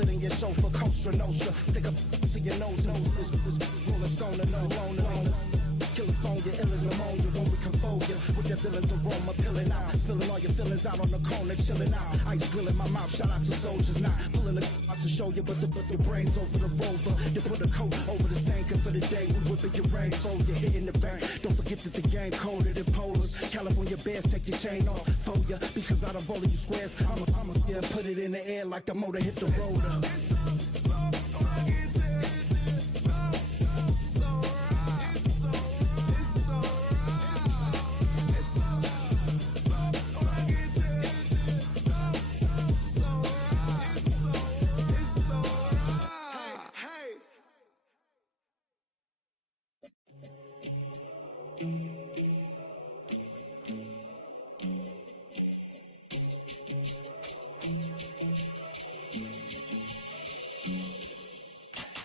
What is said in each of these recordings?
sit in your chauffeur, Costa Nostra. Stick a to your nose, rolling stone and alone. California, ill as pneumonia when we confold you with that villain's aroma, peeling out, spilling all your feelings out on the corner, chilling out. Ice drilling my mouth, shout out to soldiers, not pulling the out to show you, but your brains over the rover. You put a coat over the stain, cause for the day we whipping your rain, so you're hitting the bank. Don't forget that the game colder than polars. California bears, take your chain off for ya, because out of all of you squares, I'ma yeah, put it in the air like the motor hit the rotor.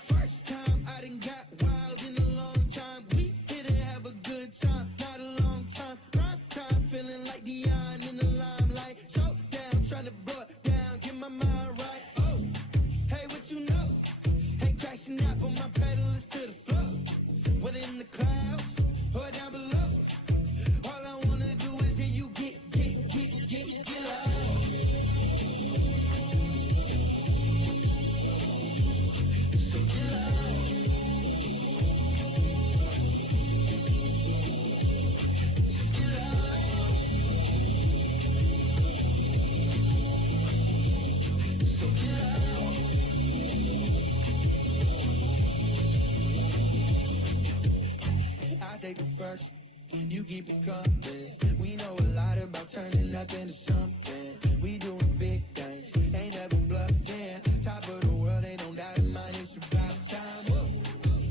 First time I done got wild in a long time. We didn't have a good time, not a long time. Prime time, feeling like Dion in the limelight. So down, trying to blow it down, get my mind right. Oh, hey, what you know? Ain't crashing out, but my pedal is to the floor. Whether in the clouds or down below, all I wanna do is hear you get loud. I take the first, you keep it coming. We know a lot about turning nothing into something. We doing big things, ain't never bluffing. Top of the world, ain't no doubt in mine, it's about time. Whoa.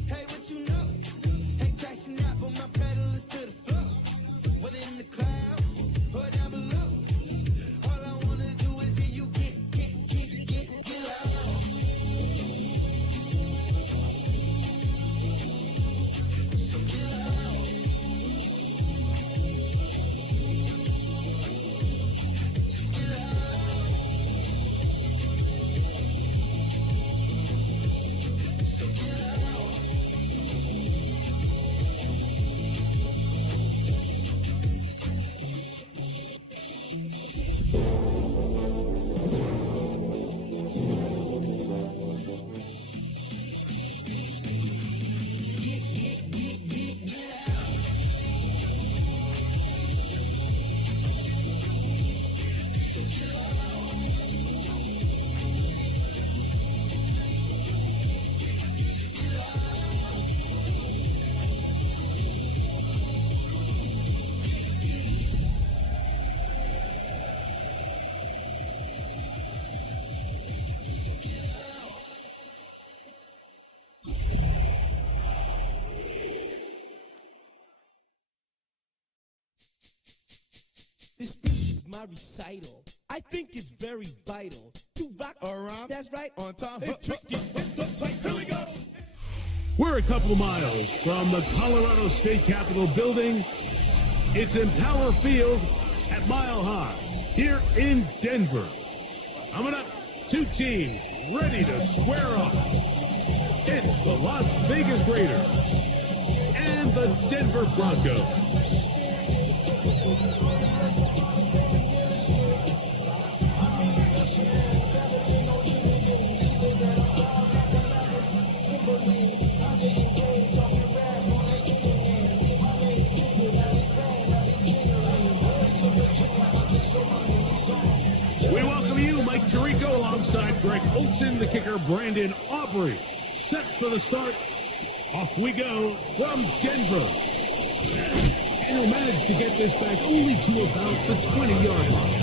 Hey, what you know? Ain't crashing out, but my pedal is to the floor. Whether in the clouds or down below, all I wanna do is hear you get loud. So get loud. This speech is my recital. I think it's very vital to rock around. That's right. On time. It's tricky. It's the tight. Here we go. We're a couple miles from the Colorado State Capitol building. It's Empower Field at Mile High here in Denver. Coming up, two teams ready to square off. It's the Las Vegas Raiders and the Denver Broncos. We welcome you, Mike Tirico, alongside Greg Olson, the kicker, Brandon Aubrey. Set for the start. Off we go from Denver. And he'll manage to get this back only to about the 20-yard line.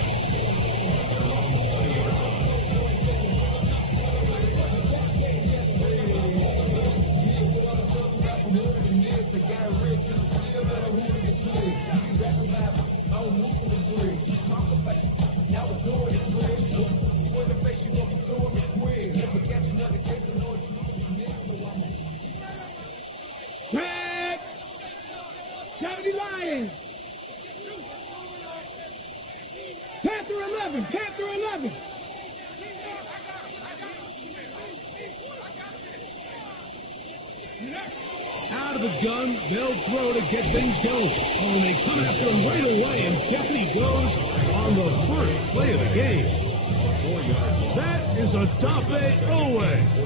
Red! Deputy Lions! Panther 11! Panther 11! Out of the gun, they'll throw to get things going. Oh, and they come after him right away, and Deputy goes on the first play of the game. That is Odafe Owe.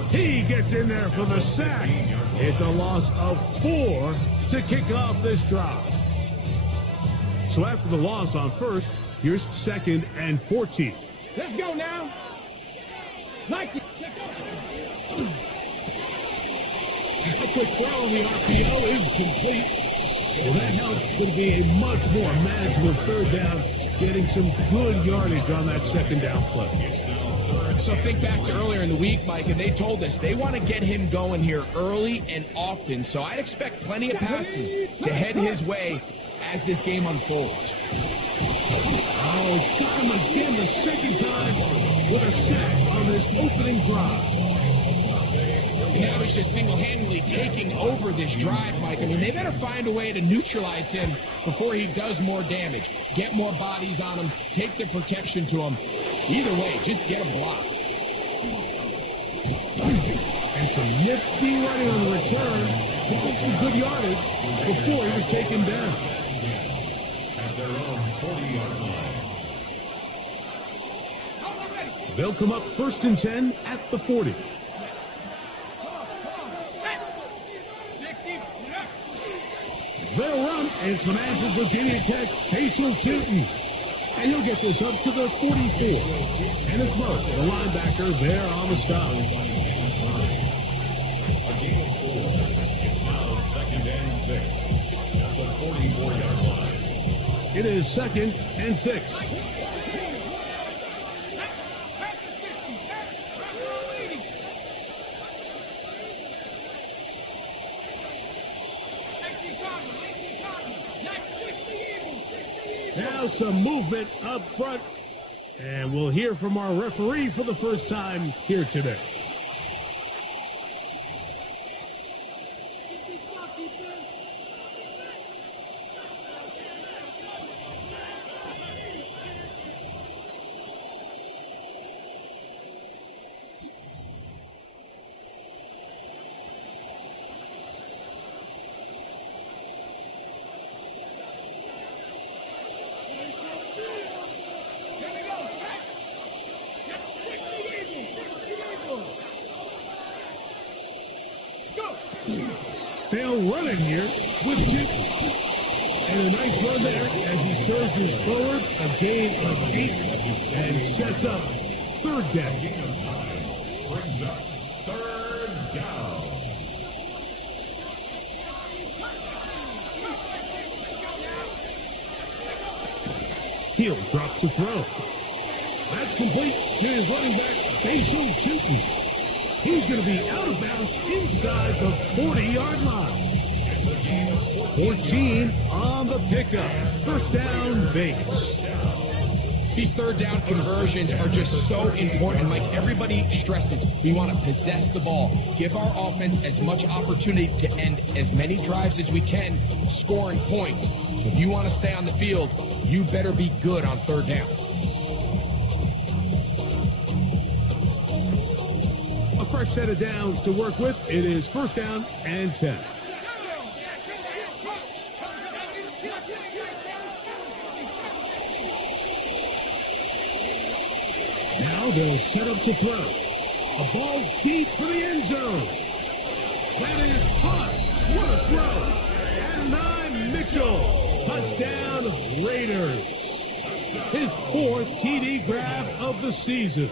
He gets in there for the sack. It's a loss of 4 to kick off this drive. So after the loss on first, here's 2nd and 14. Let's go now. Like it. A quick throw on the RPO is complete. Well, that helps. It's going to be a much more manageable third down, getting some good yardage on that second down play. So think back to earlier in the week, Mike, and they told us they want to get him going here early and often. So I'd expect plenty of passes to head his way as this game unfolds. Oh, got him again the second time with a sack on this opening drive. And now he's just single-handedly taking over this drive, Mike. I mean, they better find a way to neutralize him before he does more damage. Get more bodies on him, take the protection to him. Either way, just get him blocked. And some nifty running on the return. He got some good yardage before he was taken down. At their own 40-yard line. They'll come up 1st and 10 at the 40. They'll run, and it's the man from Virginia Tech, Hazel Tootin. And he'll get this up to the 44. And it's Murph, the linebacker, there on the stop. A gain of 4. It's now 2nd and 6 at the 44-yard line. It is 2nd and 6. Now some movement up front, and we'll hear from our referee for the first time here today. They'll run it here with Tootin. And a nice run there as he surges forward, a gain of 8, and sets up 3rd down. Brings up 3rd down. He'll drop to throw. That's complete to his running back, Hazel Tootin. He's going to be out of bounds inside the 40-yard line. 14 on the pickup. 1st down, Vegas. These 3rd down conversions are just so important. Like everybody stresses, we want to possess the ball, give our offense as much opportunity to end as many drives as we can, scoring points. So if you want to stay on the field, you better be good on 3rd down. A fresh set of downs to work with. It is 1st down and 10. Now they'll set up to throw. A ball deep for the end zone. That is hot. What a throw. And 9, Mitchell. Touchdown, Raiders. His 4th TD grab of the season.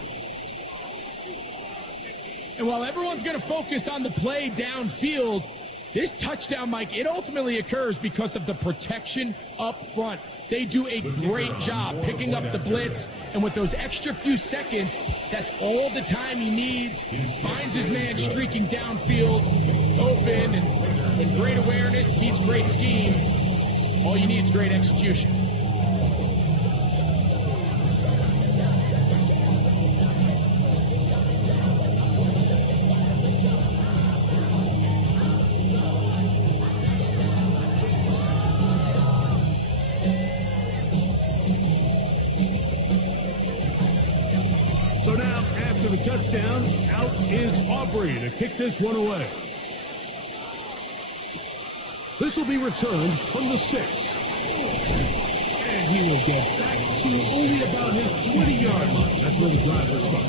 And while everyone's going to focus on the play downfield, this touchdown, Mike, it ultimately occurs because of the protection up front. They do a great job picking up the blitz, and with those extra few seconds, that's all the time he needs. Finds his man streaking downfield, open, and with great awareness, meets great scheme. All you need is great execution. So now, after the touchdown, out is Aubrey to kick this one away. This will be returned from the 6. And he will get back to only about his 20-yard line. That's where the drive will start.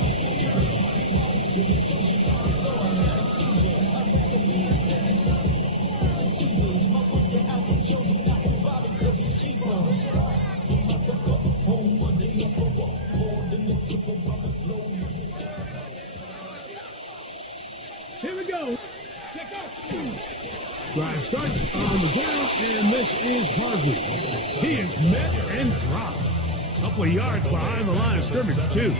Here we go. Drive starts on the ground, and this is Harvey. He is met and dropped. A couple of yards behind the line of scrimmage, too.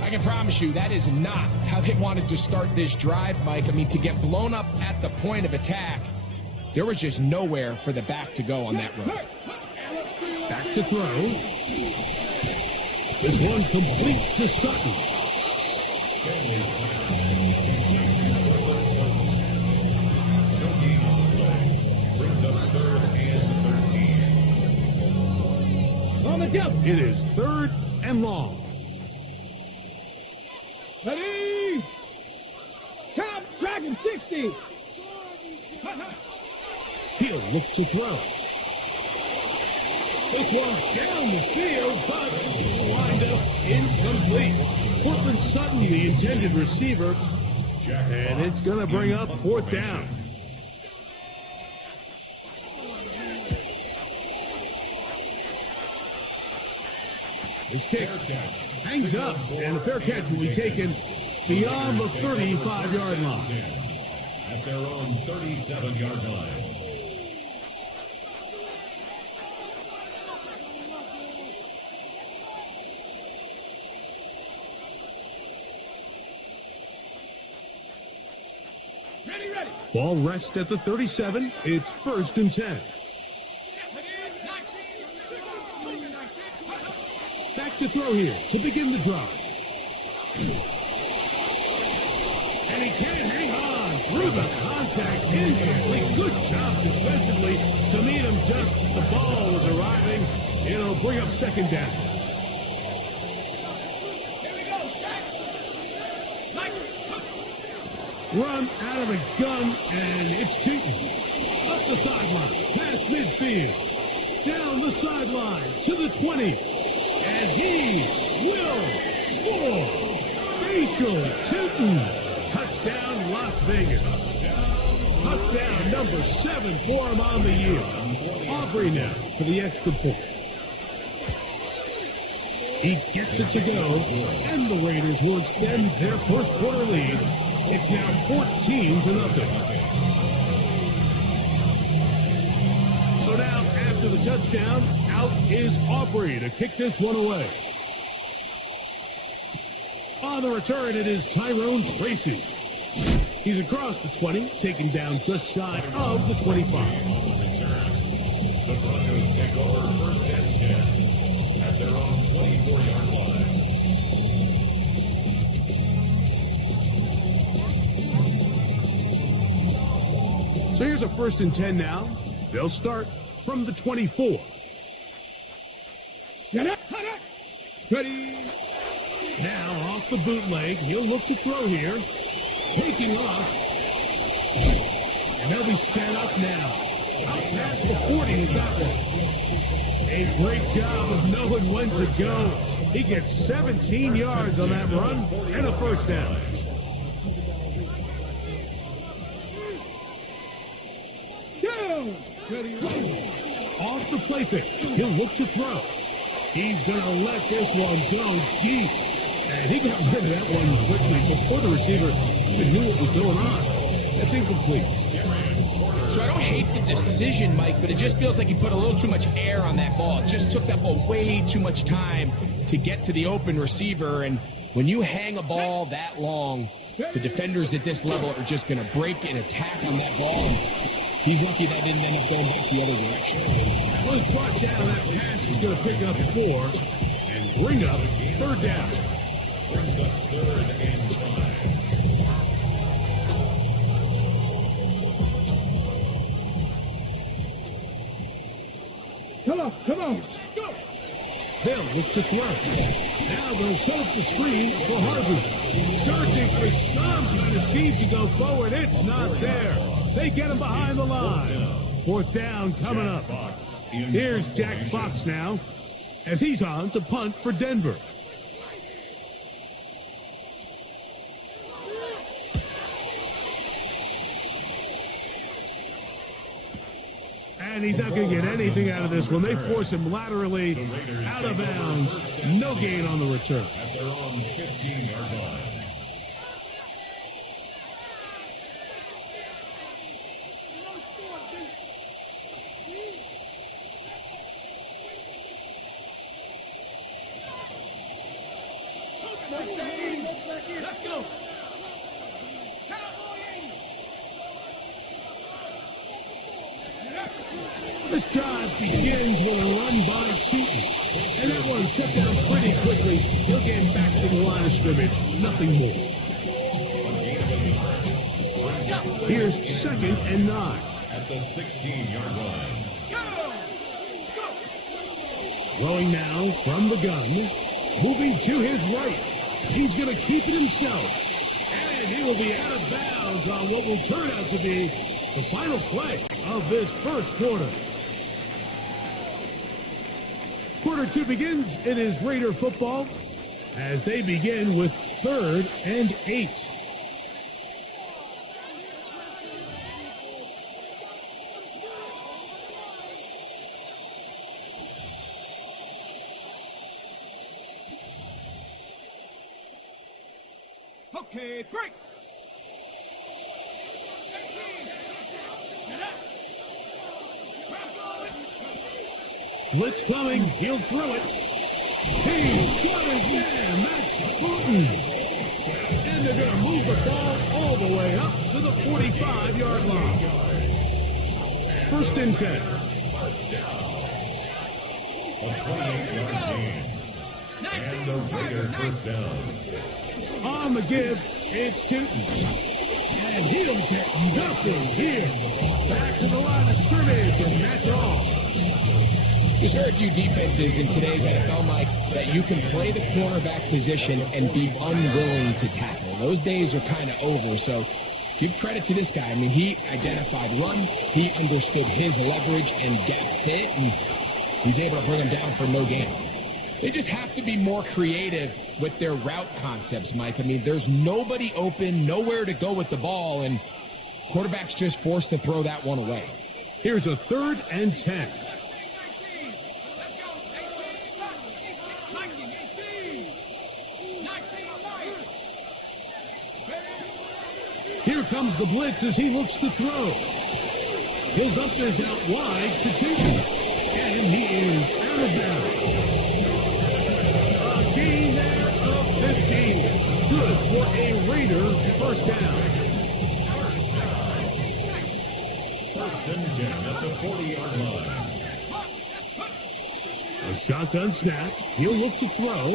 I can promise you that is not how they wanted to start this drive, Mike. I mean, to get blown up at the point of attack, there was just nowhere for the back to go on that run. Back to throw. This one complete to Sutton. It is 3rd and long. Ready? Count, tracking 60. He'll look to throw. This one down the field, but it's lined up incomplete. Cortland Sutton, the intended receiver, and it's going to bring up 4th down. This kick hangs up, and a fair catch will be taken beyond the 35-yard line. At their own 37-yard line. Ready. Ball rests at the 37. It's 1st and 10. Back to throw here to begin the drive. And he can't hang on through the contact. Incomplete. Good job defensively to meet him just as the ball was arriving. It'll bring up 2nd down. Run out of the gun, and it's Cheaton. Up the sideline, past midfield. Down the sideline to the 20. And he will score. Facial Cheaton. Touchdown, Las Vegas. Touchdown number 7 for him on the year. Aubrey now for the extra point. He gets it to go, and the Raiders will extend their first quarter lead. It's now 14-0. So now, after the touchdown, out is Aubrey to kick this one away. On the return, it is Tyrone Tracy. He's across the 20, taken down just shy of the 25. The Broncos take over 1st and 10 at their own 24-yard line. So here's a 1st and 10 now. They'll start from the 24. Ready. Now off the bootleg, he'll look to throw here. Taking off. And they'll be set up now. Out past the 40 with that one. A great job of knowing when to go. He gets 17 yards on that run and a 1st down. Off the play fake, he'll look to throw. He's going to let this one go deep. And he got rid of that one quickly before the receiver even knew what was going on. That's incomplete. So I don't hate the decision, Mike, but it just feels like he put a little too much air on that ball. It just took up way too much time to get to the open receiver. And when you hang a ball that long, the defenders at this level are just going to break and attack on that ball. And he's lucky that didn't end up going back the other direction. Once brought down, that pass is going to pick up 4 and bring up 3rd down. Brings up 3rd and 5. Come on. Go. They'll look to throw. Now they'll set up the screen for Harvey. Searching for some kind of seed to go forward. It's not there. They get him behind the line. Fourth down coming up. Here's Jack Fox now, as he's on to punt for Denver. And he's not going to get anything out of this one. They force him laterally out of bounds. No gain on the return. At their own 15-yard line. Let's go. This drive begins with a run by Cheaton. And that one shut down pretty quickly. He'll get back to the line of scrimmage. Nothing more. Here's 2nd and 9. At the 16-yard line. Throwing now from the gun. Moving to his right. He's going to keep it himself. And he will be out of bounds on what will turn out to be the final play of this first quarter. Quarter 2 begins. It is Raider football as they begin with 3rd and 8. Okay, break. Blitz coming. He'll throw it. He's got his man. That's Booten. And they're going to move the ball all the way up to the 45-yard line. 1st and 10. First down. A 28-yard gain. And the Raider first down. On the give, it's Tootin. And he'll get nothing here. Back to the line of scrimmage, and that's all. There's very few defenses in today's NFL, Mike, that you can play the cornerback position and be unwilling to tackle. Those days are kind of over, so give credit to this guy. I mean, he identified run, he understood his leverage and depth fit, and he's able to bring him down for no gain. They just have to be more creative with their route concepts, Mike. I mean, there's nobody open, nowhere to go with the ball, and quarterback's just forced to throw that one away. Here's a 3rd and 10. Here comes the blitz as he looks to throw. He'll dump this out wide to Tootin. And he is out of bounds. A gain there of 15. Good for a Raider first down. First and 10 at the 40-yard line. A shotgun snap. He'll look to throw.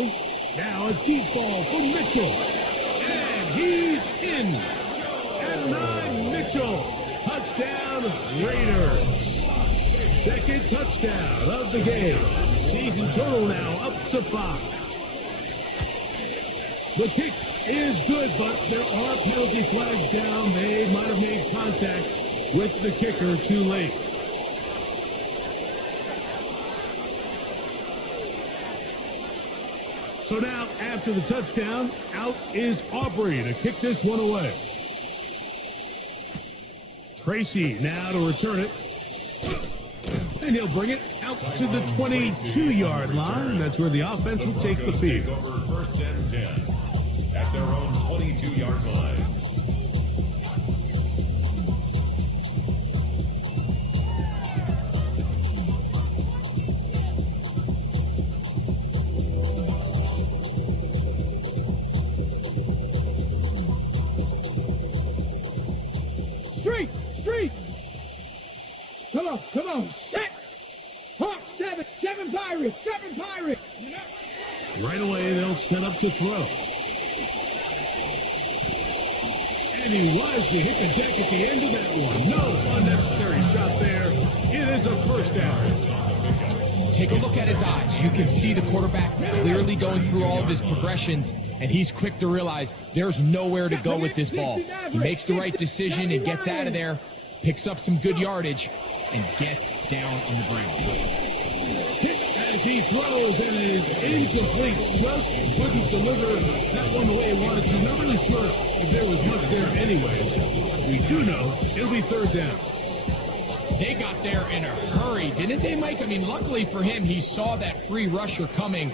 Now a deep ball for Mitchell. And he's in. At 9, Mitchell. Touchdown, Raiders. 2nd touchdown of the game. Season total now up to 5. The kick is good, but there are penalty flags down. They might have made contact with the kicker too late. So now, after the touchdown, out is Aubrey to kick this one away. Tracy now to return it. And he'll bring it out to the 22-yard line. That's where the offense will take the field. Take over 1st and 10 at their own 22-yard line. Street. Come on, set. Hawk, 7 Pirates. Right away, they'll set up to throw. And he wisely hit the deck at the end of that one. No unnecessary shot there. It is a first down. Take a look at his eyes. You can see the quarterback clearly going through all of his progressions, and he's quick to realize there's nowhere to go with this ball. He makes the right decision and gets out of there. picks up some good yardage, and gets down on the ground. Hit as he throws and it is incomplete. Just couldn't deliver that one the way he wanted to. Not really sure if there was much there anyways. We do know it'll be third down. They got there in a hurry, didn't they, Mike? I mean, luckily for him, he saw that free rusher coming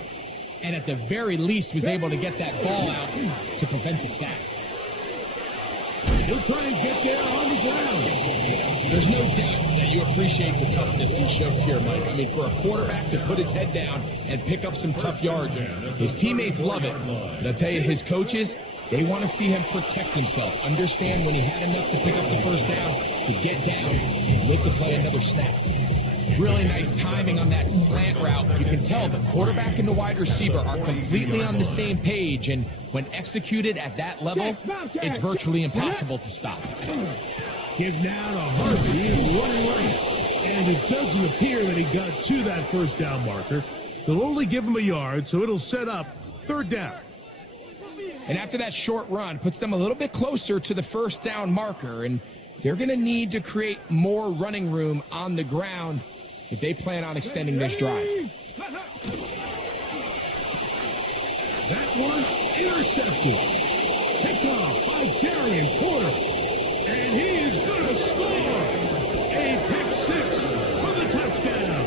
and at the very least was able to get that ball out to prevent the sack. He'll try and get there on the ground. There's no doubt that you appreciate the toughness he shows here, Mike. I mean, for a quarterback to put his head down and pick up some tough yards, his teammates love it. But I'll tell you, his coaches, they want to see him protect himself, understand when he had enough to pick up the first down, to get down, and live to play another snap. Really nice timing on that slant route. You can tell the quarterback and the wide receiver are completely on the same page, and when executed at that level, it's virtually impossible to stop. Give now to Harvey running right. And it doesn't appear that he got to that first down marker. They'll only give him a yard, so it'll set up third down. And after that short run, puts them a little bit closer to the first down marker, and they're going to need to create more running room on the ground if they plan on extending this drive. That one intercepted. Picked off by Darian Porter. And he is going to score. A pick six for the touchdown.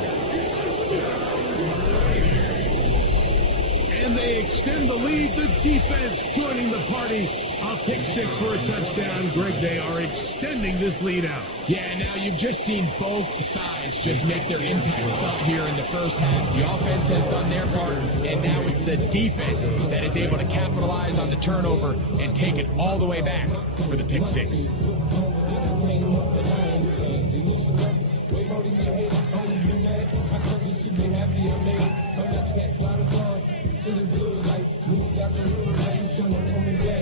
And they extend the lead. The defense joining the party. A pick six for a touchdown. Greg, they are extending this lead out. Yeah, now you've just seen both sides just make their impact felt here in the first half. The offense has done their part, and now it's the defense that is able to capitalize on the turnover and take it all the way back for the pick six.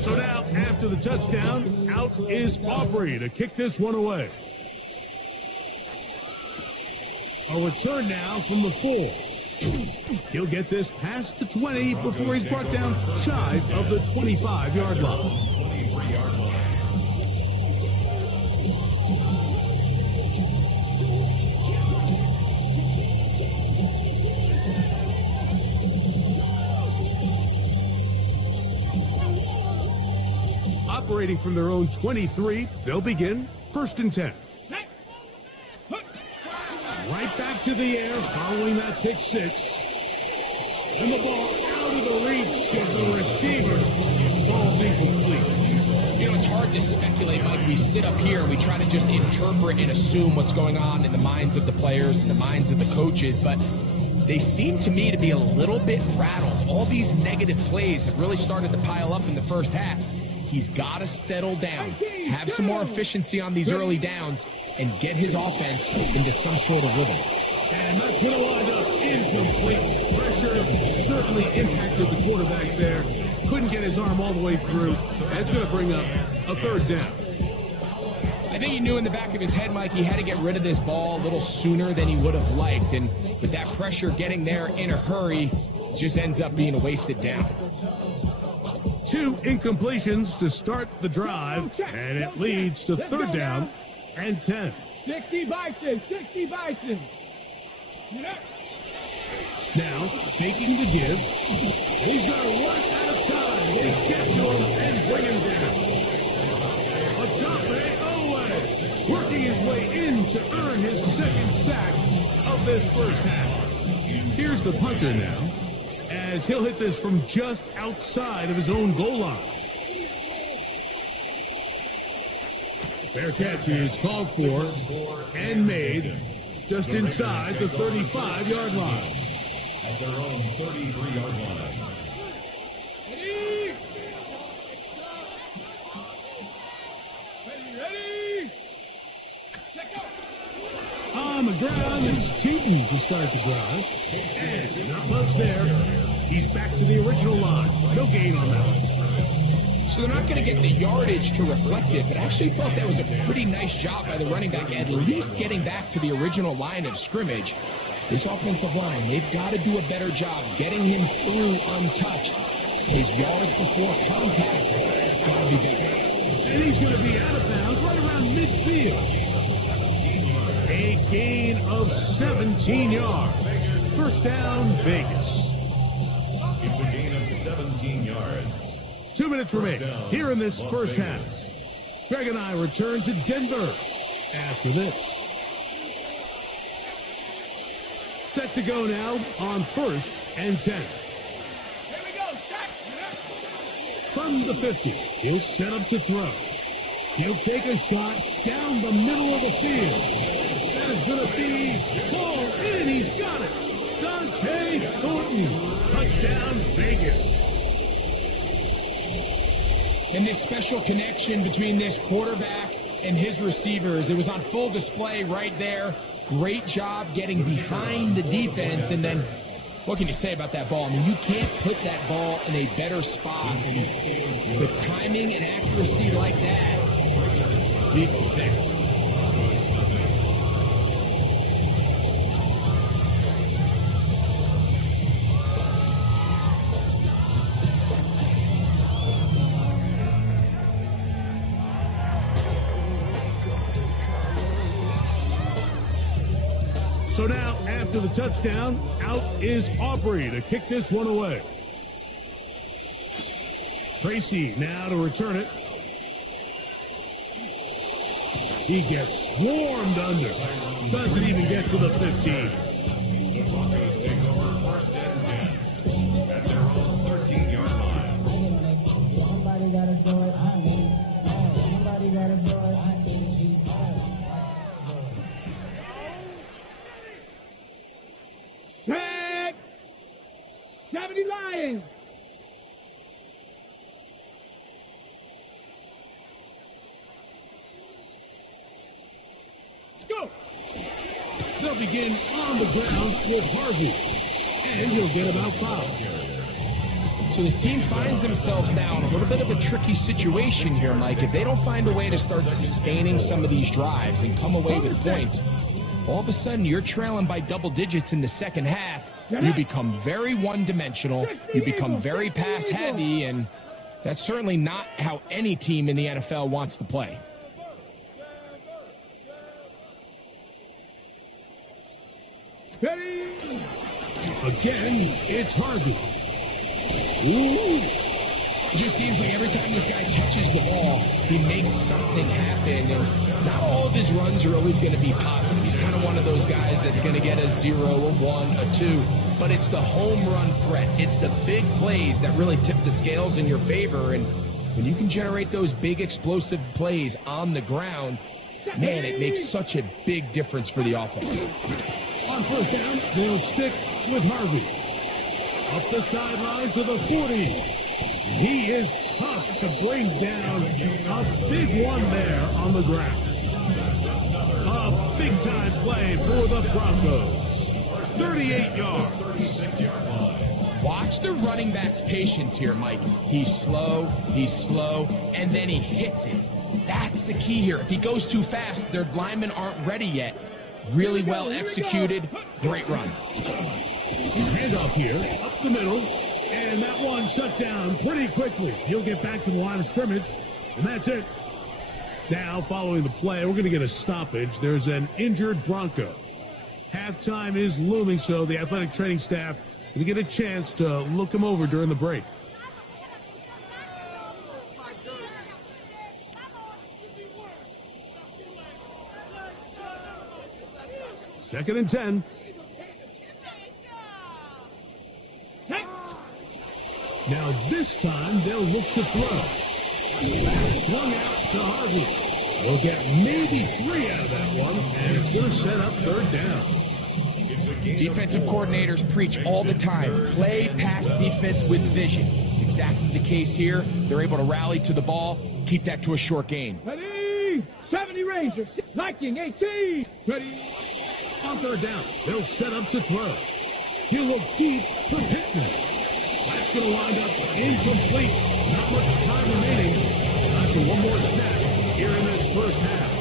So now, after the touchdown, out is Aubrey to kick this one away. A return now from the 4. He'll get this past the 20 before he's brought down shy of the 25-yard line. 23-yard line. Operating from their own 23, they'll begin first and 10. Right back to the air following that pick six. And the ball out of the reach of the receiver falls incomplete. You know, it's hard to speculate, Mike. We sit up here and we try to just interpret and assume what's going on in the minds of the players and the minds of the coaches, but they seem to me to be a little bit rattled. All these negative plays have really started to pile up in the first half. He's got to settle down, have some more efficiency on these early downs, and get his offense into some sort of rhythm. And that's going to wind up incomplete. Pressure certainly impacted the quarterback there. Couldn't get his arm all the way through. That's going to bring up a third down. I think he knew in the back of his head, Mike, he had to get rid of this ball a little sooner than he would have liked. And with that pressure getting there in a hurry, it just ends up being a wasted down. 2 incompletions to start the drive, and it leads to third down and 10. 60 Bison, 60 Bison. Now, faking the give. He's going to run out of time. They get to him and bring him down. Odafe Oweh working his way in to earn his second sack of this first half. Here's the punter now, as he'll hit this from just outside of his own goal line. Fair catch is called for and made just inside the 35-yard line. At their own 33-yard line. Ready? Check out. On the ground, it's Cheaton to start the drive. And not much there. He's back to the original line. No gain on that one. So they're not going to get the yardage to reflect it, but I actually thought that was a pretty nice job by the running back, at least getting back to the original line of scrimmage. This offensive line, they've got to do a better job getting him through untouched. His yards before contact got to be better. And he's going to be out of bounds right around midfield. A gain of 17 yards. First down, Vegas. It's a gain of 17 yards. 2 minutes remain here in this first half. Greg and I return to Denver after this. Set to go now on 1st and 10. Here we go, set. From the 50, he'll set up to throw. He'll take a shot down the middle of the field. That is going to be called in. He's got it. Dante Thornton. Touchdown, Vegas. And this special connection between this quarterback and his receivers, it was on full display right there. Great job getting behind the defense. And then, what can you say about that ball? I mean, you can't put that ball in a better spot. And with timing and accuracy like that, leads to 6. So now, after the touchdown, out is Aubrey to kick this one away. Tracy now to return it. He gets swarmed under. Doesn't even get to the 15. The Broncos take over 1st and 10 at their own 13-yard line. Somebody gotta do it, I mean. Somebody gotta do it, I mean. Set. 70 Lions. Let's go. They'll begin on the ground with Harvey. And he'll get about 5. So this team finds themselves now in a little bit of a tricky situation here, Mike. If they don't find a way to start sustaining some of these drives and come away with points, all of a sudden you're trailing by double digits in the second half. You become very one-dimensional. You become very pass-heavy, and that's certainly not how any team in the NFL wants to play. Ready. Again, it's Harvey. Ooh. It just seems like every time this guy touches the ball, he makes something happen. And not all of his runs are always going to be positive. He's kind of one of those guys that's going to get a 0, a 1, a 2. But it's the home run threat. It's the big plays that really tip the scales in your favor. And when you can generate those big explosive plays on the ground, man, it makes such a big difference for the offense. On 1st down, they'll stick with Harvey. Up the sideline to the 40. He is tough to bring down. A big one there on the ground. A big-time play for the Broncos. 38 yards. Watch the running back's patience here, Mike. He's slow, and then he hits it. That's the key here. If he goes too fast, their linemen aren't ready yet. Really well executed. Great run. Handoff here, up the middle, and that one shut down pretty quickly. He'll get back to the line of scrimmage, and that's it. Now, following the play, we're going to get a stoppage. There's an injured Bronco. Halftime is looming, so the athletic training staff going to get a chance to look him over during the break. Second and 10. Now this time they'll look to throw. Swung out to Harvey. We'll get maybe 3 out of that one, and it's going to set up 3rd down. Defensive coordinators preach all the time, play pass defense with vision. It's exactly the case here. They're able to rally to the ball, keep that to a short gain. Ready. 70 Rangers. Liking 18. Ready. On 3rd down, they'll set up to throw. He'll look deep for Pittman. That's going to wind up incomplete. Not much time remaining. Time for one more snap here in this first half.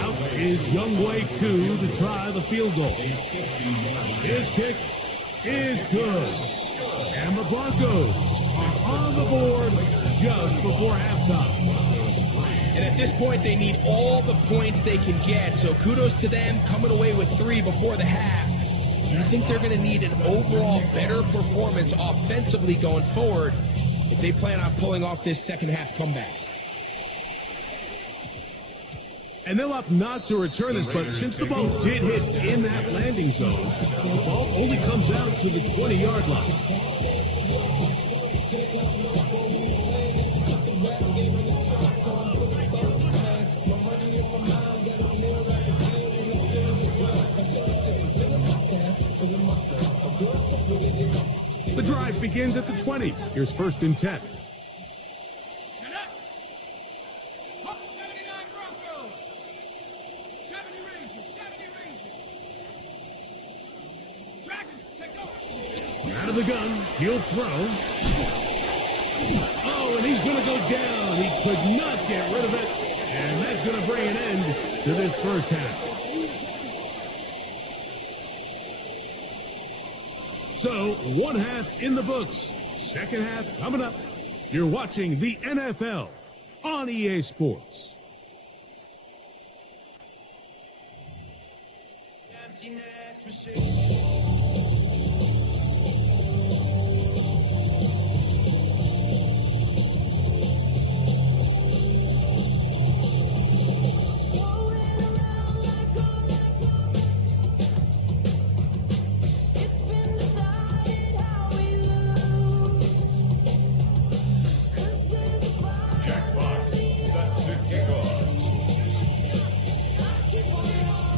Out is Younghoe Koo to try the field goal. His kick is good. And the Broncos are on the board just before halftime. And at this point, they need all the points they can get. So kudos to them coming away with 3 before the half. And I think they're going to need an overall better performance offensively going forward if they plan on pulling off this second half comeback. And they'll opt not to return this, but since the ball did hit in that landing zone, the ball only comes out to the 20-yard line. The drive begins at the 20. Here's 1st and 10. Out of the gun, he'll throw. Oh, and he's going to go down. He could not get rid of it. And that's going to bring an end to this first half. So, one half in the books. Second half coming up. You're watching the NFL on EA Sports.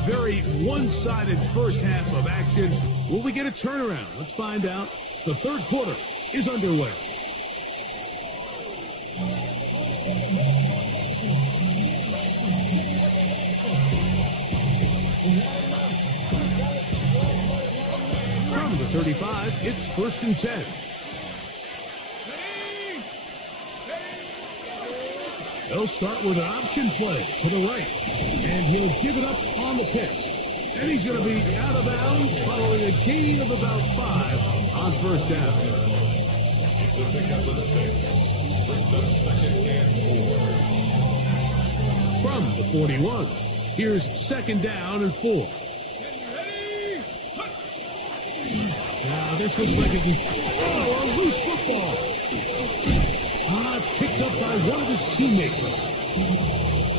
Very one-sided first half of action. Will we get a turnaround? Let's find out. The third quarter is underway. From the 35, it's 1st and 10. They'll start with an option play to the right, and he'll give it up on the pitch. And he's going to be out of bounds following a gain of about 5 on first down. It's a pickup of 6. Brings up 2nd and 4. From the 41, here's 2nd down and 4. Now this looks like a loose football. It's picked up by one of his teammates.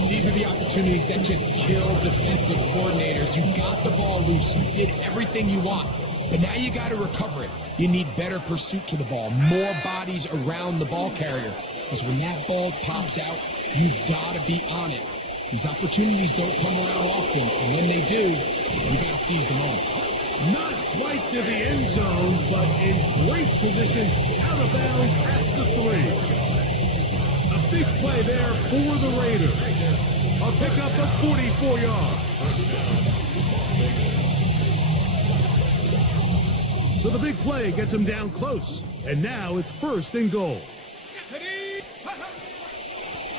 These are the opportunities that just kill defensive coordinators. You got the ball loose. You did everything you want. But now you got to recover it. You need better pursuit to the ball, more bodies around the ball carrier. Because when that ball pops out, you've got to be on it. These opportunities don't come around often. And when they do, you got to seize the moment. Not quite to the end zone, but in great position, out of bounds at the 3. A big play there for the Raiders. A pickup of 44 yards. So the big play gets him down close. And now it's 1st and goal.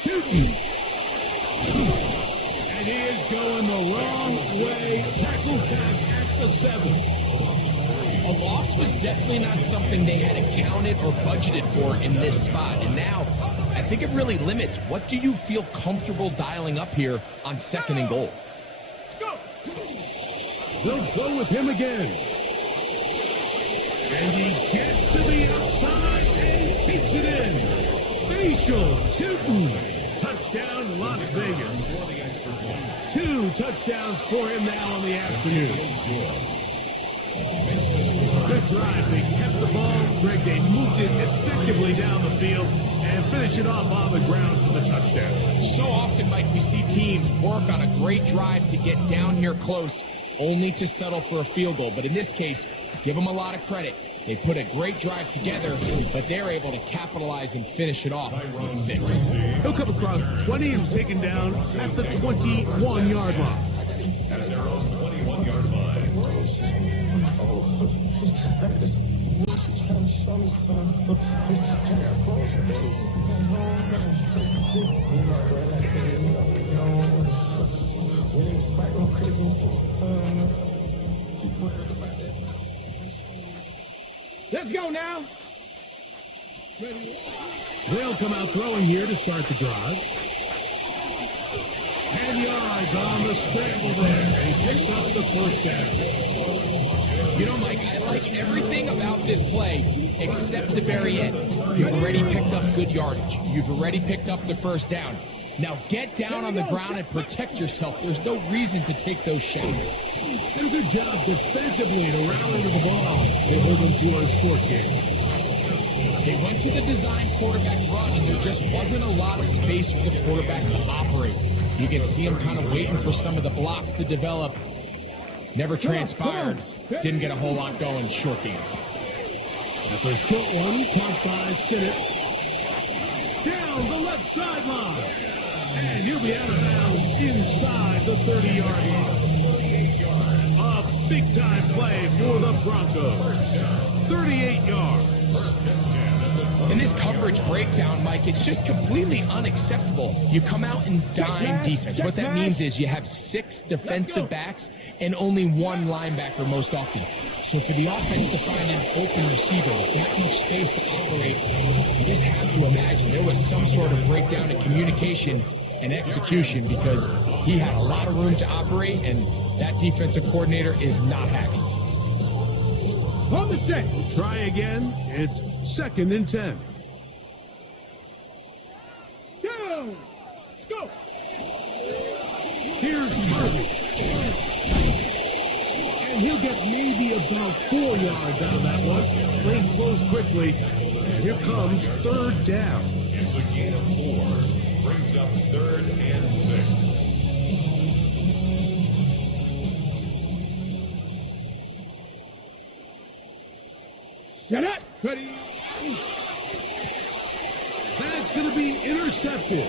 Shooting. And he is going the wrong way. Tackled back at the 7. A loss was definitely not something they had accounted or budgeted for in this spot. And now, I think it really limits what do you feel comfortable dialing up here on 2nd and goal. They'll go with him again. And he gets to the outside and takes it in. Facial Tootin. Touchdown, Las Vegas. 2 touchdowns for him now in the afternoon. Good drive. They kept the ball. Greg, they moved it effectively down the field and finish it off on the ground for the touchdown. So often, Mike, we see teams work on a great drive to get down here close, only to settle for a field goal. But in this case, give them a lot of credit. They put a great drive together, but they're able to capitalize and finish it off with 6. He'll come across 20 and taken down at the 21-yard line. At their own 21-yard line. Let's go now. They'll come out throwing here to start the drive. 7 yards on the scramble there. He picks up the first down. You know, Mike, I like everything about this play except the very end. You've already picked up good yardage. You've already picked up the first down. Now get down on the ground and protect yourself. There's no reason to take those shots. Did a good job defensively to rally to the ball. They hold them to a short game. They went to the design quarterback run, and there just wasn't a lot of space for the quarterback to operate. You can see him kind of waiting for some of the blocks to develop. Never transpired. Didn't get a whole lot going. Short game. That's a short one, caught by Sinnott. Down the left sideline. And he'll be out of bounds inside the 30-yard line. A big-time play for the Broncos. 38 yards. In this coverage breakdown, Mike, it's just completely unacceptable. You come out in dime defense. What that means is you have 6 defensive backs and only 1 linebacker most often. So for the offense to find an open receiver with that much space to operate, you just have to imagine there was some sort of breakdown in communication and execution because he had a lot of room to operate, and that defensive coordinator is not happy. On the set. Try again. It's 2nd and 10. Down. Let's go. Here's Harvey. And he'll get maybe about 4 yards out of that one. Playing close quickly. And here comes 3rd down. It's a gain of 4. Brings up 3rd and 6. Set up. Ready. That's going to be intercepted.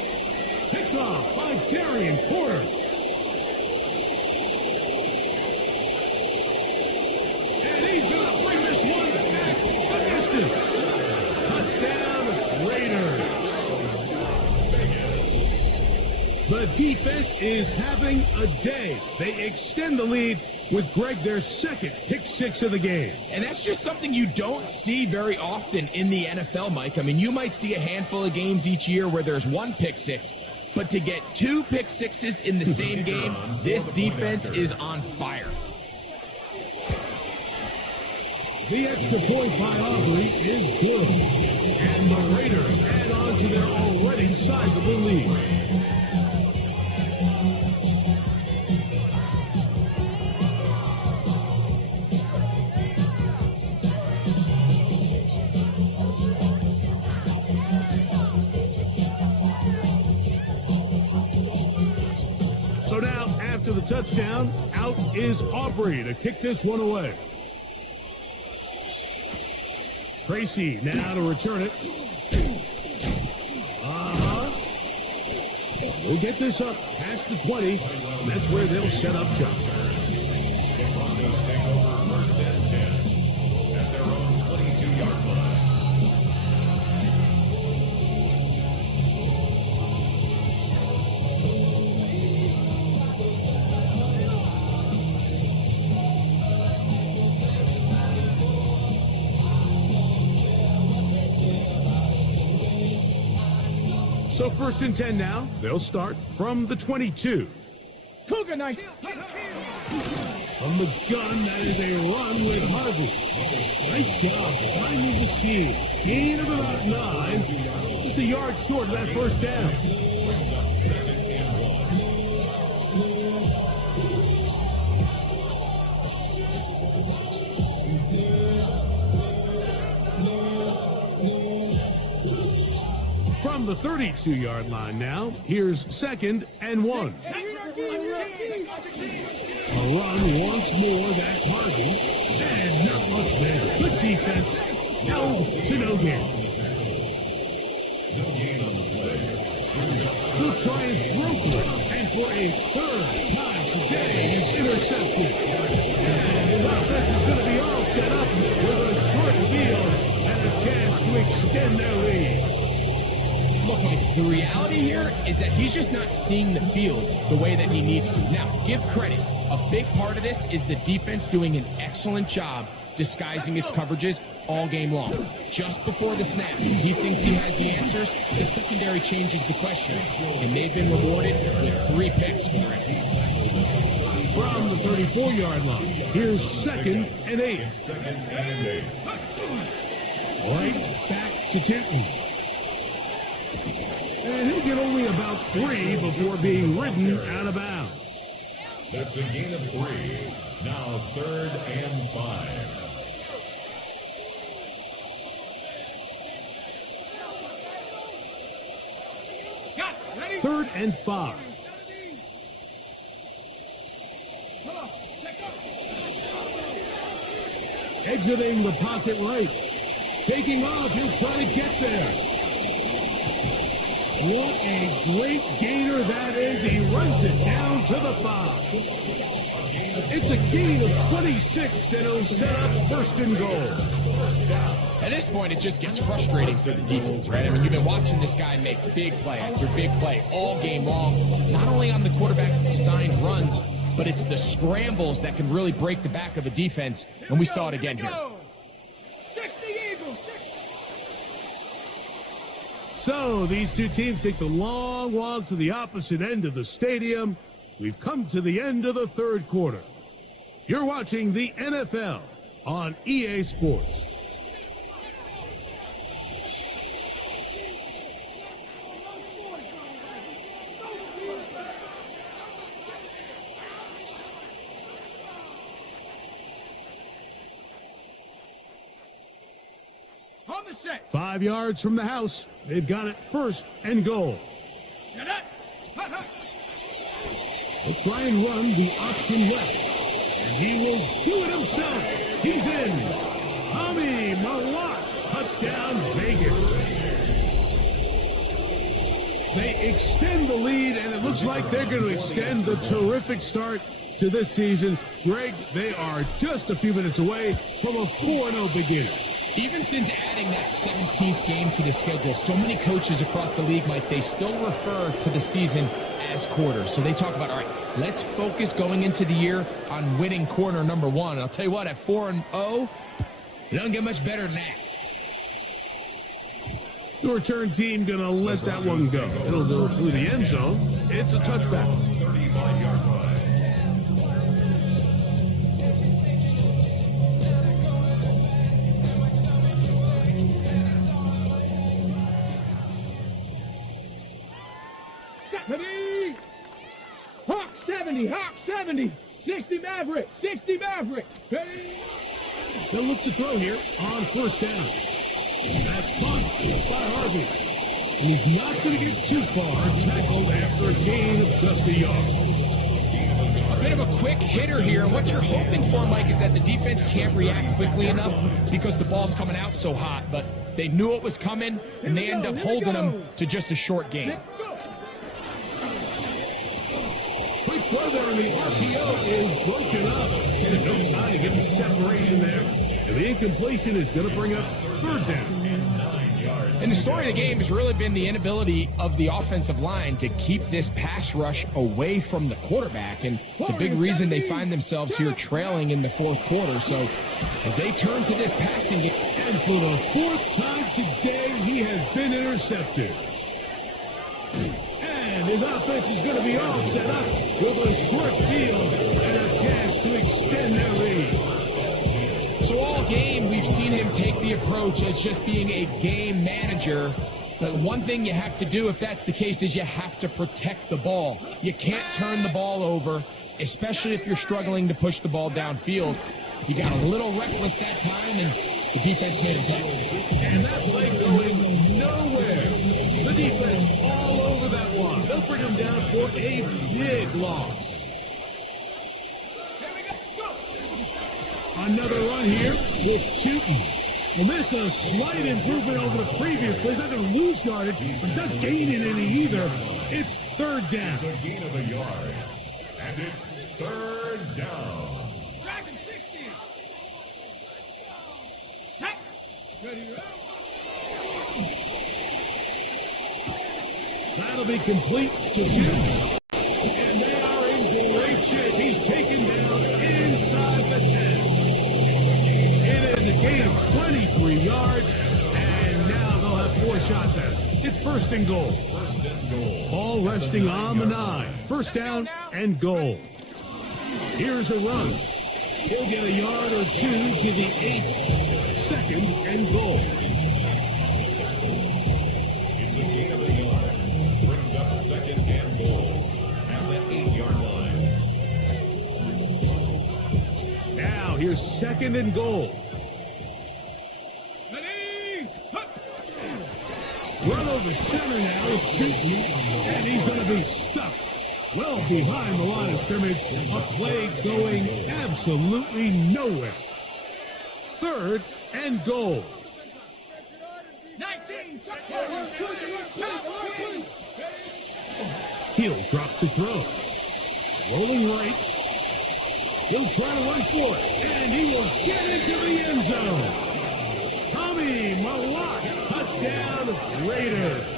Picked off by Darian Porter. And he's going to bring this one back the distance. Touchdown, Raiders. The defense is having a day. They extend the lead with Greg their 2nd pick 6 of the game. And that's just something you don't see very often in the NFL, Mike. I mean, you might see a handful of games each year where there's 1 pick 6, but to get 2 pick 6s in the same game, this defense is on fire. The extra point by Aubrey is good. And the Raiders add on to their already sizable lead. So now, after the touchdown, out is Aubrey to kick this one away. Tracy now to return it. We'll get this up past the 20. And that's where they'll set up shop. The Broncos take over 1st and 10 at their own 22-yard line. So 1st and 10 now. They'll start from the 22. Cougar knife. From the gun, that is a run with Harvey. Nice job finding the seam. Gain of about 9. Just a yard short of that 1st down. Brings up 2nd and 1. From the 32-yard line now, here's 2nd and 1. A run once more, that's Harvey. And not much there. Good defense. No to no gain. He'll try and throw for it. And for a 3rd time today, he's intercepted. And his offense is going to be all set up with a short field and a chance to extend their lead. Look, Mike, the reality here is that he's just not seeing the field the way that he needs to. Now, give credit. A big part of this is the defense doing an excellent job disguising its coverages. all game long. Just before the snap, he thinks he has the answers. The secondary changes the questions, and they've been rewarded with 3 picks for the Ravens. From the 34-yard line, here's 2nd and 8. Right back to Tootin. And he'll get only about 3 before being ridden out of bounds. That's a gain of 3. Now 3rd and 5. Third and 5. Exiting the pocket right. Taking off, he'll try to get there. What a great gainer that is. He runs it down to the 5. It's a gain of 26, and it'll set up 1st and goal. At this point, it just gets frustrating for the defense, right? I mean, you've been watching this guy make big play after big play all game long, not only on the quarterback-designed runs, but it's the scrambles that can really break the back of the defense, and we saw it again here. 60 Eagles, 60. So these two teams take the long walk to the opposite end of the stadium. We've come to the end of the 3rd quarter. You're watching the NFL on EA Sports. On the set. 5 yards from the house. They've got it 1st and goal. Set up. Hut, hut. They'll try and run the option left. And he will do it himself. He's in. Tommy Malott. Touchdown, Vegas. They extend the lead, and it looks like they're going to extend the terrific start to this season. Greg, they are just a few minutes away from a 4-0 beginning. Even since adding that 17th game to the schedule, so many coaches across the league, Mike, they still refer to the season as quarters. So they talk about, all right, let's focus going into the year on winning quarter number 1. And I'll tell you what, at 4-0, it doesn't get much better than that. The return team going to let that one go. It'll go through the end zone. It's a touchback. 35-yard line. Ready? Hawk 70, Hawk 70. 60 Maverick, 60 Maverick. Ready? They'll look to throw here on 1st down. That's caught by Harvey. And he's not going to get too far. Tackled after a gain of just a yard. A bit of a quick hitter here. And what you're hoping for, Mike, is that the defense can't react quickly enough because the ball's coming out so hot. But they knew it was coming, and they end up holding them to just a short gain. Quick throw there, and the RPO is broken up. And no time to get the separation there. And the incompletion is going to bring up 3rd down. And the story of the game has really been the inability of the offensive line to keep this pass rush away from the quarterback. And it's a big reason they find themselves here trailing in the 4th quarter. So as they turn to this passing game. And for the 4th time today, he has been intercepted. And his offense is going to be all set up with a short field and a chance to extend their lead. So all game, we've seen him take the approach as just being a game manager. But one thing you have to do, if that's the case, is you have to protect the ball. You can't turn the ball over, especially if you're struggling to push the ball downfield. He got a little reckless that time, and the defense made a play. And that play going nowhere. The defense all over that one. They'll bring him down for a big loss. Another run here with Tootin. Well, this is a slight improvement over the previous plays. Not going to lose yardage, but not gaining any either. It's 3rd down. It's a gain of a yard. And it's 3rd down. Dragon 60. Set. Ready, roll. That'll be complete to Tootin. And they are in great shape. He's taken down inside the 10. It is a gain of 23 more shots at it. It's first and goal. First and goal. Ball resting on the 9. First down and goal. Here's a run. He'll get a yard or 2 to the 8. Second and goal. It's a gain of a yard. Brings up second and goal at the 8-yard line. Now here's second and goal. Run over center now is Tootin, and he's going to be stuck well behind the line of scrimmage. A play going absolutely nowhere. Third and goal. 19. He'll drop to throw. Rolling right. He'll try to run for it, and he will get into the end zone. Tommy Malott, touchdown Raiders.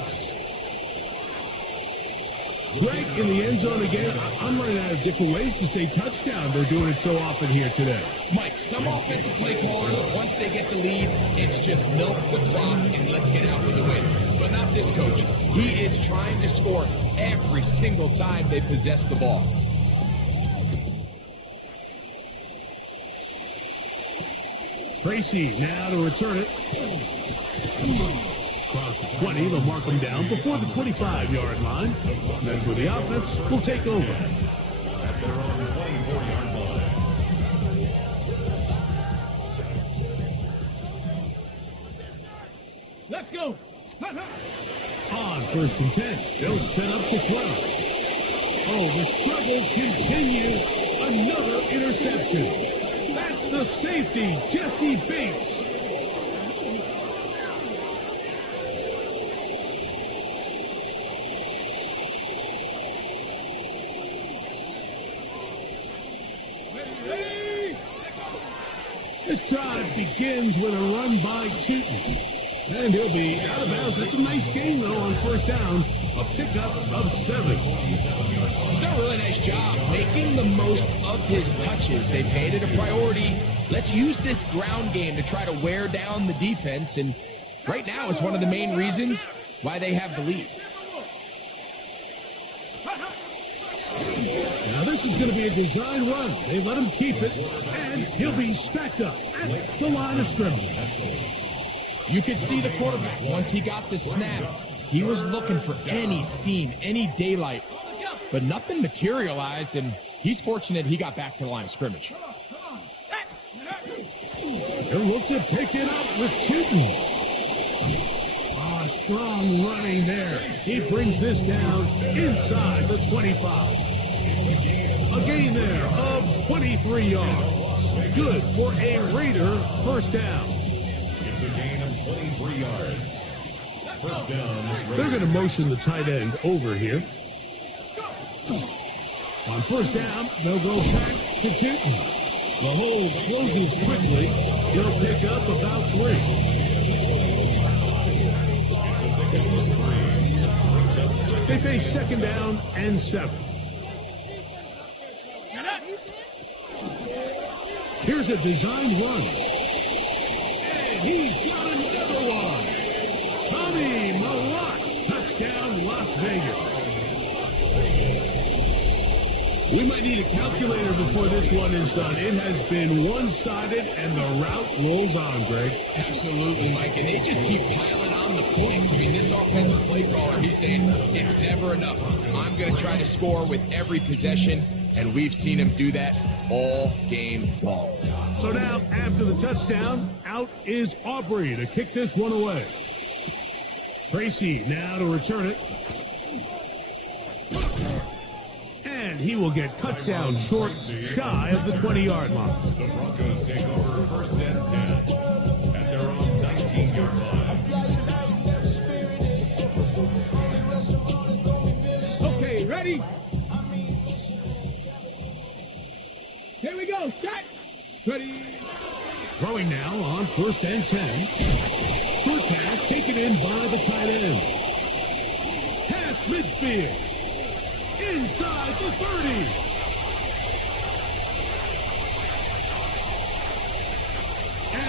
Greg in the end zone again. I'm running out of different ways to say touchdown. They're doing it so often here today. Mike, some offensive play callers, once they get the lead, it's just milk the clock and let's get out with the win. But not this coach. He is trying to score every single time they possess the ball. Tracy now to return it. Across the 20, they'll mark him down before the 25-yard line. That's where the offense will take over. At their own 24-yard line. Let's go. On first and 10, they'll set up to throw. Oh, the struggles continue. Another interception. That's the safety, Jesse Bates. This drive begins with a run by Tootin. And he'll be out of bounds. It's a nice game, though, on first down. A pickup of 7. He's done a really nice job making the most of his touches. They've made it a priority. Let's use this ground game to try to wear down the defense. And right now, it's one of the main reasons why they have the lead. Now this is going to be a design run. They let him keep it, and he'll be stacked up at the line of scrimmage. You could see the quarterback, once he got the snap, he was looking for any seam, any daylight, but nothing materialized, and he's fortunate he got back to the line of scrimmage. They'll look to pick it up with Tootin. Strong running there. He brings this down inside the 25. A gain there of 23 yards. Good for a Raider first down. It's a gain of 23 yards. First down. They're going to motion the tight end over here. On first down, they'll go back to Tootin. The hole closes quickly. He'll pick up about 3. They face second down and 7. Here's a designed run. And he's got another one. Tommy Malott, touchdown Las Vegas. We might need a calculator before this one is done. It has been one-sided, and the route rolls on, Greg. Absolutely, Mike, and they just keep piling on the points. I mean, this offensive play caller, he's saying it's never enough. I'm going to try to score with every possession, and we've seen him do that all game long. So now, after the touchdown, out is Aubrey to kick this one away. Tracy now to return it. And he will get cut down short, shy of the 20-yard line. The Broncos take over first and 10 at their own 19-yard line. Okay, ready? Here we go. Shot. Ready. Throwing now on first and 10. Short pass taken in by the tight end. Past midfield. Inside the 30.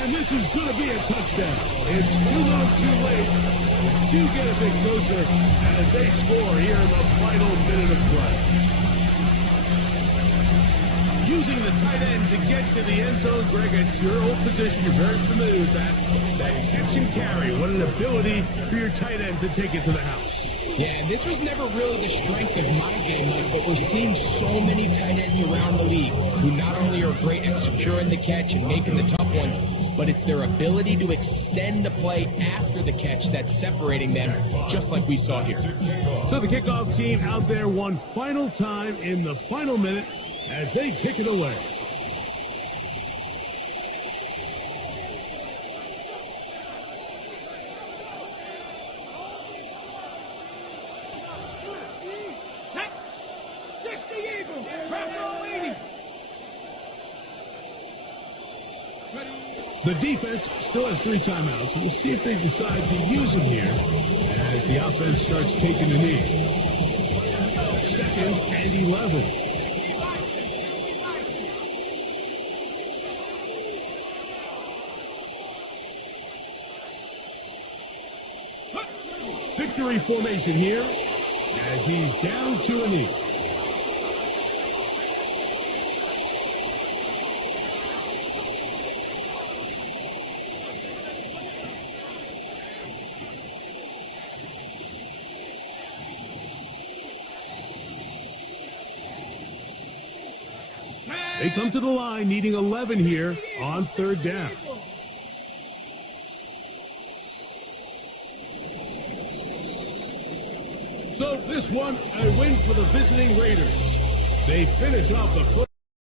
And this is going to be a touchdown. It's too little, too late. do get a bit closer as they score here in the final minute of play. Using the tight end to get to the end zone, Greg, it's your old position. You're very familiar with that. That catch and carry. What an ability for your tight end to take it to the house. Yeah, and this was never really the strength of my game, Mike, but we're seeing so many tight ends around the league who not only are great at securing the catch and making the tough ones, but it's their ability to extend the play after the catch that's separating them, just like we saw here. So the kickoff team out there one final time in the final minute as they kick it away. Set. 60 Eagles. Bravo 80. The defense still has 3 timeouts. We'll see if they decide to use them here as the offense starts taking a knee. 2nd and 11. Victory formation here as he's down to a knee. They come to the line needing 11 here on 3rd down. So this one, a win for the visiting Raiders. They finish off the foot.